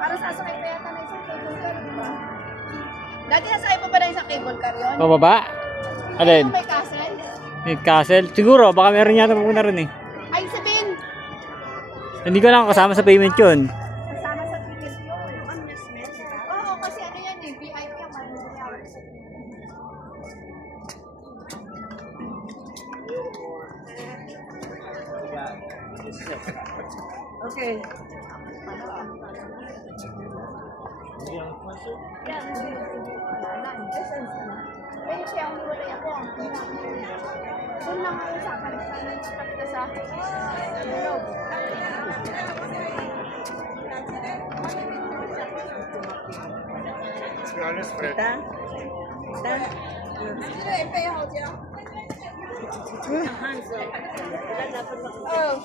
Para sasakay pa yata na isang cable car, di ba? Dati nasakay pa ba na isang cable car yun? Pababa? Alin? May castle? May castle? Siguro, baka meron yata pupunta rin eh. Ay, sabihin! Hindi ko lang kasama sa payment yun. Kasama sa ticket yun. Yung amusement, di ba? Oo, kasi ano yan eh, VIP ang manunood. Okay. Pwede siya ang hiwalay ako. Doon lang ako sa akin. Kapita sa loob. Oh.